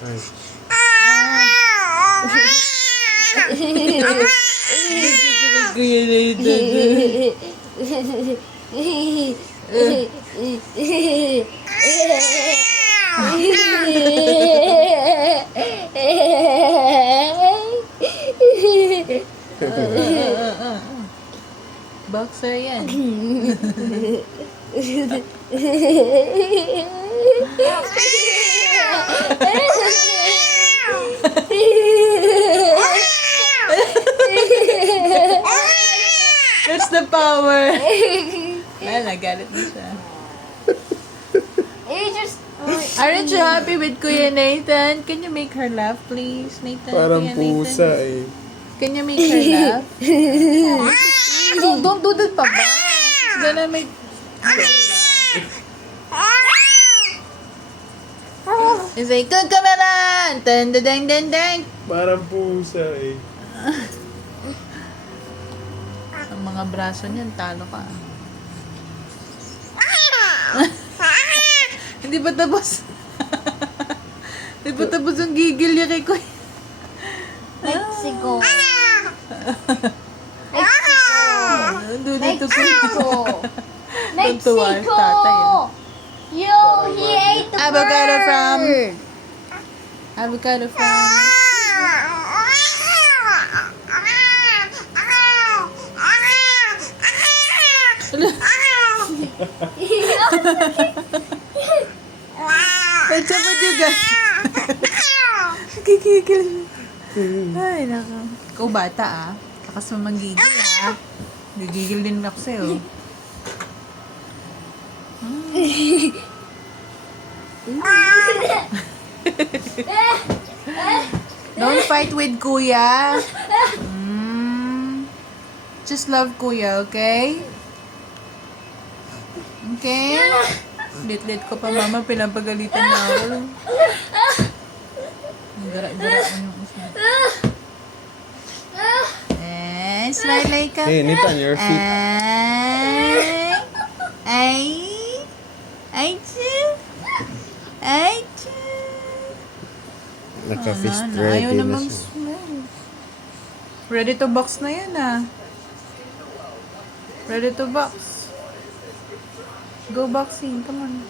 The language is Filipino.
Ay. Kuya Nathan. Boxer yan. That's the power. Ay, nagalit na siya. Aren't you happy with Kuya Nathan? Can you make her laugh, please, Nathan? Parang Kuya pusa Nathan? eh. Can you make her laugh? Don't do that pa ba? She's gonna make her laugh. It's like, kagkameran! Dang, dang, dang, dang! Parang pusa eh. Ang mga braso niyan, talo ka. Hindi ba tapos? Hindi ba tapos ang gigil niya kay Kuya? Mexico. Do dito Mexico. Tuntuwa yung tatay, ah. Yo, he ate the Avocado bird. from... Avocado from... Ay, sabot juga. Gigigil. Ay, naka. Ikaw bata, ah. Kakas mo manggigil, ah. Gigigil din ako sa'yo. Don't fight with Kuya. Just love Kuya, okay? Okay? Lit-lit ko pa, mama. Pinapagalitan na ako. Gara-gara ko yung isa. Smile like a... Hey, Nathan, your feet. Ay, chu. Naka-fist Ayaw ready na namang siya. smile. Ready to box na yan, ah. Ready to box. Go boxing, come on.